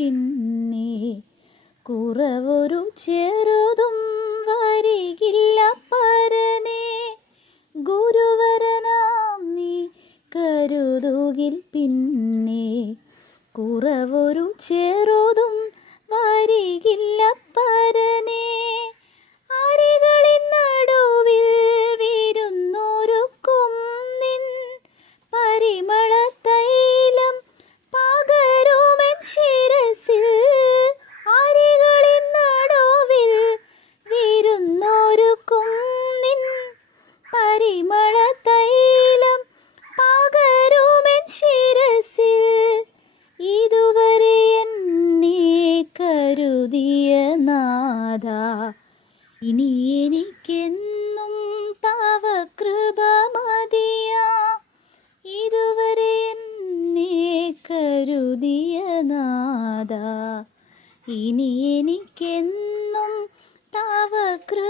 പിന്നെ കുറവൊരു ചെറുതും വരികില്ല പരനെ. ഗുരുവരനാം നീ കരുതുകിൽ പിന്നെ കുറവൊരു ചെറുതും വരികില്ല പരനെ. അരികളിൻ നടുവിൽ വിരുന്നൊരുക്കും നിൻ പരിമള തൈലം പകരുമെൻ ശിരസിൽ. അരികളിൻ നടുവിൽ വിരുന്നൊരുക്കും നിൻ പരിമള തൈലം പകരുമെൻ ശിരസിൽ. ഇതുവരെ എന്നെ കരുതിയ നാഥാ, ഇനി എനിക്കെന്നും തവ കൃപ മതിയാം. ഇതുവരെ എന്നെ കരുതിയ നാഥാ, ഇനി എനിക്കെന്നും തവ കൃപ